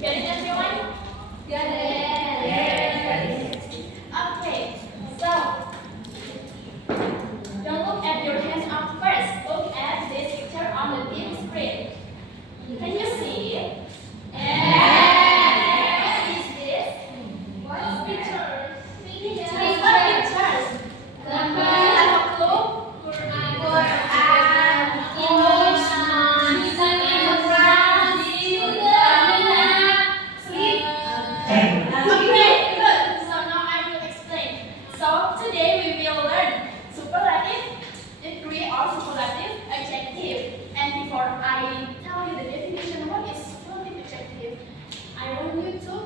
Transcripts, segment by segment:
Get it, everyone? Get it? Okay, so don't look at your hands up first. Look at this picture on the TV screen. Can you see it? What is this? What pictures? What pictures? Do you have a clue? Okay, good. So now I will explain. So today we will learn superlative, degree, or superlative adjective. And before I tell you the definition, what is superlative adjective, I want you to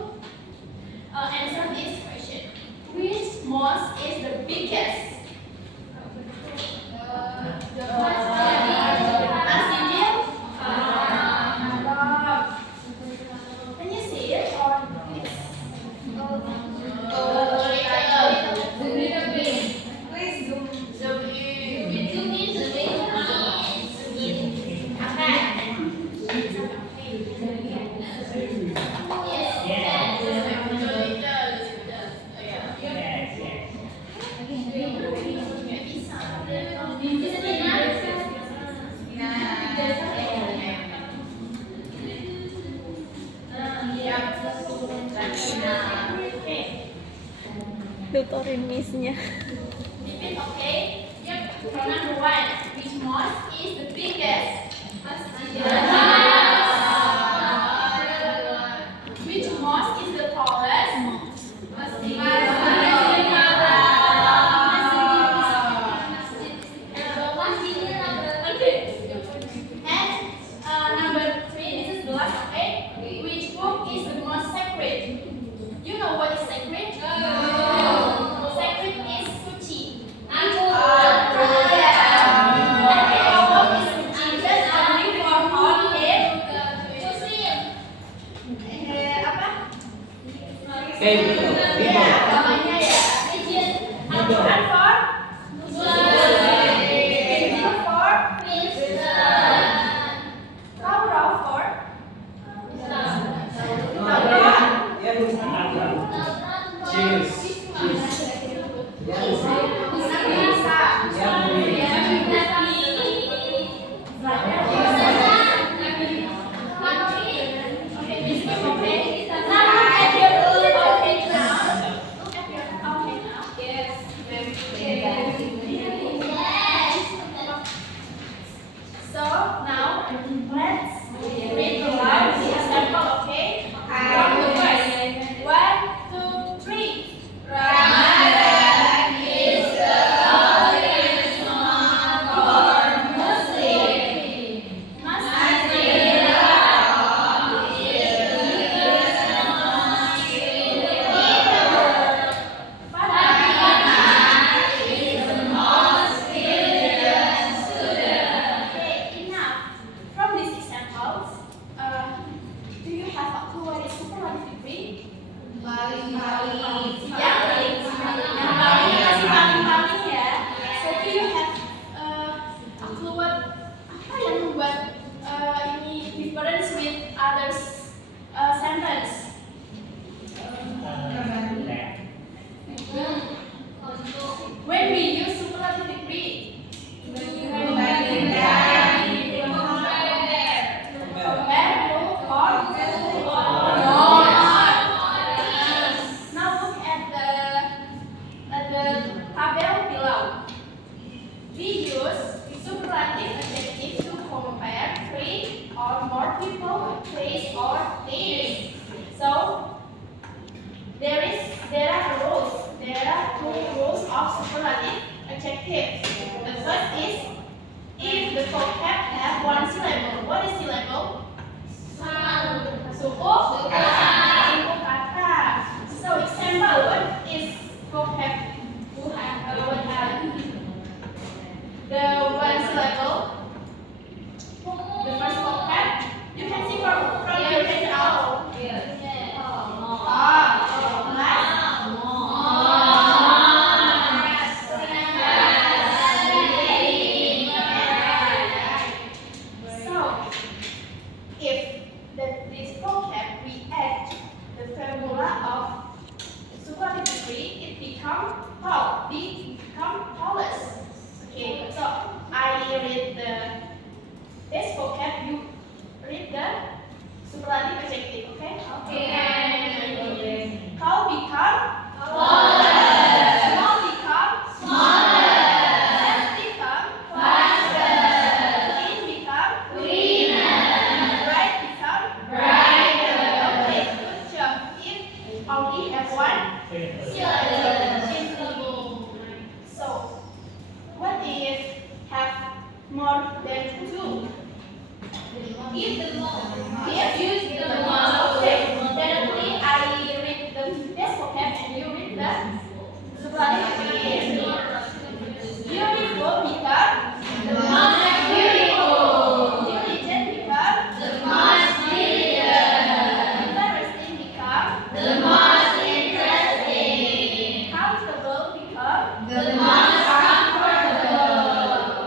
answer this question. Which most is the biggest? Can you see it or it's Tutorin miss-nya. Repeat, okay? Yep. So number one, which most is the biggest? Which most is the tallest? Okay. And number three, this is the last, okay? Which book is the most sacred? You know what is sacred? Sacred is suci. So now let's read aloud the example, okay? From the first. 1, 2, 3. Ramadan is the holiest month for Muslims. Masjidil Haram is the biggest mosque in the world. Fatimah is the most religious student. Okay, enough. From these examples, do you have a clue what is superlative degree? Yang paling ya. So do you have a clue apa yang membuat ini difference with others sentence? When we use superlative degree, compare to or now look at the tabel below. We use superlative adjective to compare three or more people, place, or things. So there are rules. There are two rules of superlative adjective. The first is more than 2. If use the most, okay. Directly I read the best vocab and you read the superlative. Beautiful become the most beautiful. Diligent become the most diligent. Interesting become the most interesting. Comfortable become the most comfortable.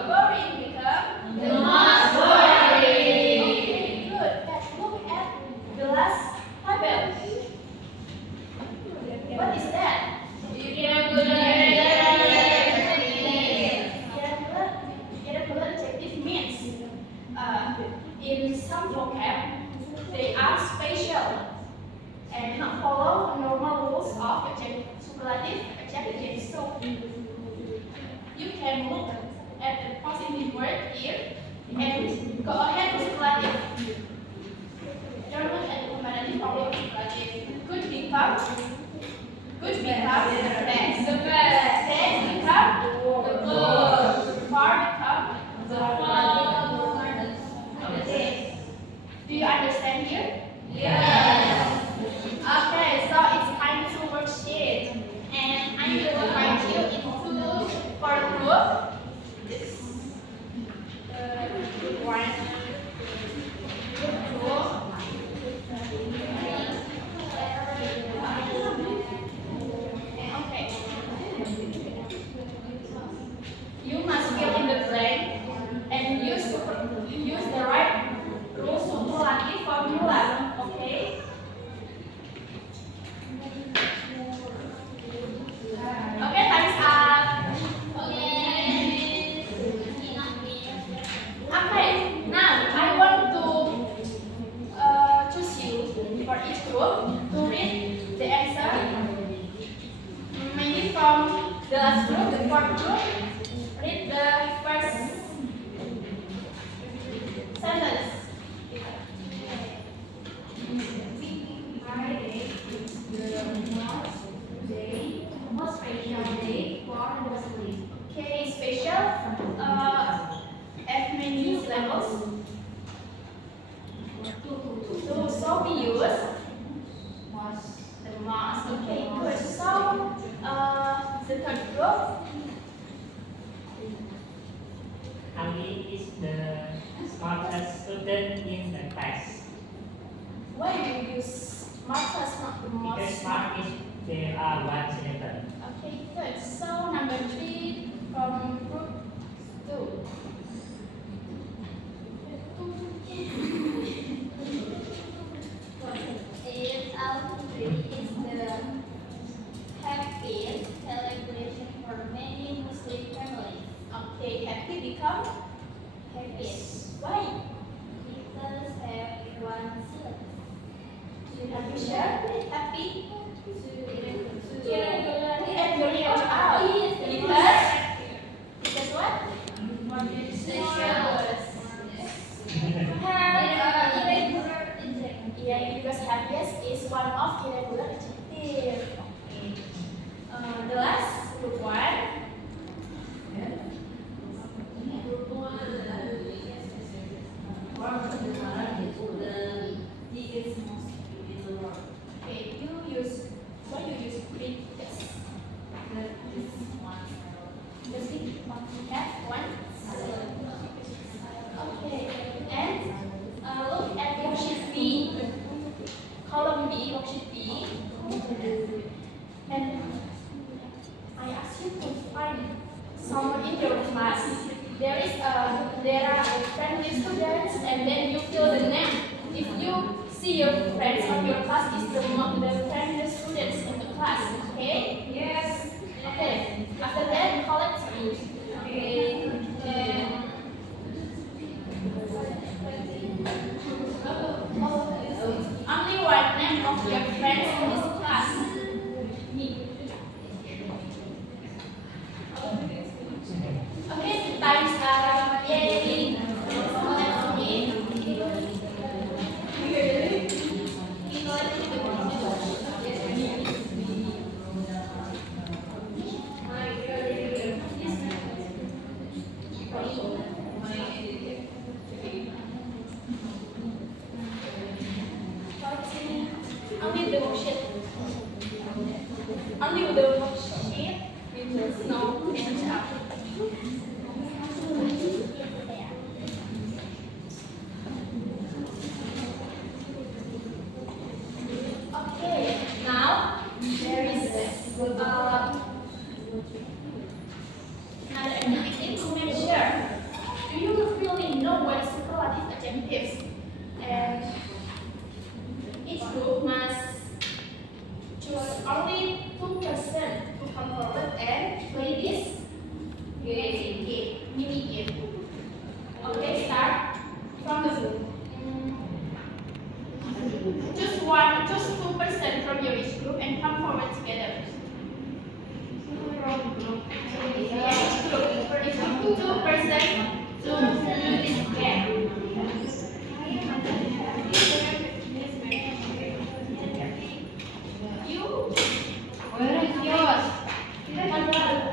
Boring become the most boring. Okay, good. Let's look at the last tabel. What is that? Irregular adjective means in some vocab they are special and not follow normal rules of superlative adjectives. So you can look at the positive word here and go ahead with superlative. Don't look at the comparative, only superlative. Good become best. The best. Best become the good. Far become the farthest. Okay. Do you understand here? Yes. Okay, so it's time to worksheet. And I'm going to divide you into 4 groups. Group 1, group 2. Okay. You must fill in the blank and use the right rule superlative formula. Okay? Okay, time's up. Okay, now I want to choose you for each group to read the answer. Maybe from the last group, the 4th group, read the first sentence. Friday is the most special day for the sleep. Okay, special. Have many syllables. So we use the most. Okay, good. So the 3rd group. Ali is the smartest student in the class. Why do you use smartest, not the Because most? smart is there are one syllable. Okay, good. So number 3 from group 2. Happiest celebration for many Muslim families. Okay, happy become Happiest why? because have one syllable. Have you shared? Happy? Irregular. Because what? Yeah, because happiest is one of irregular adjective. The last group 1. Okay, you use greatest. Does it have one? Okay, and look at worksheet B. Column B, worksheet B. And I ask you to find someone in your class. There are friendly students, and then you fill the name. If you see your friends of your class is the friendly students in the class, okay? Yes. Okay. After that, collect you. Okay. Only one name of your friends in this class. Okay, time's up. Yay! only the worksheet. Only the worksheet with no answer. Okay, now there is another activity to measure. Do you really know what is superlative adjectives? And each group must choose only 2% to come forward and play this mini game. Okay, start from the group. Choose 2% from your each group and come forward together. Yeah, each group. If you 2% to do this game. You. Where is yours?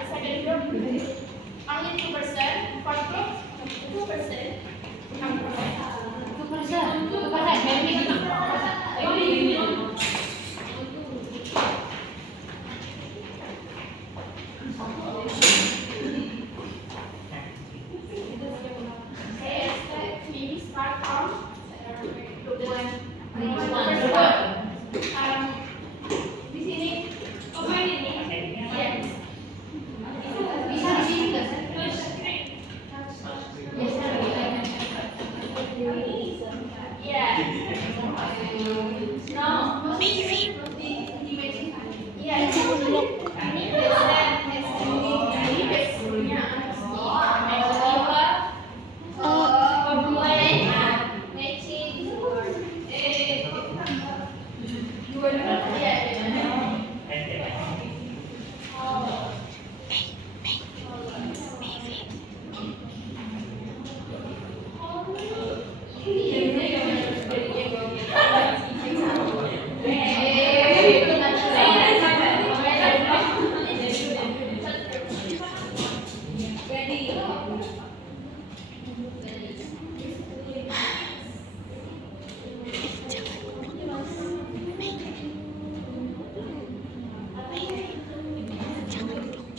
Second group. Only 2%. Fourth group. 2%. Come forward. 2%. Maybe. Di sini, main ini. Yes. Bisa di sini nggak? Yeah. No. Maybe. Yeah. Ini basicnya Jangan goblok.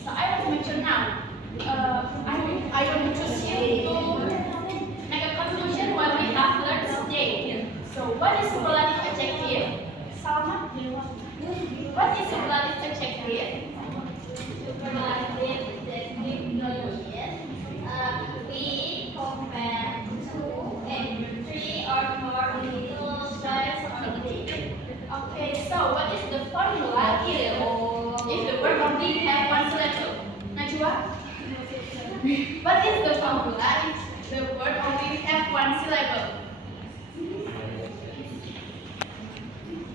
So I want to mention now. I want to choose you to make a conclusion what we have learned today. So what is superlative adjective? Salma, what is superlative adjective? Superlative adjective means we compare two and three or more little styles of activity. Okay, so what is the formula if the word only have one syllable? Najwa? What is the formula if the word only have one syllable?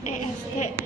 EST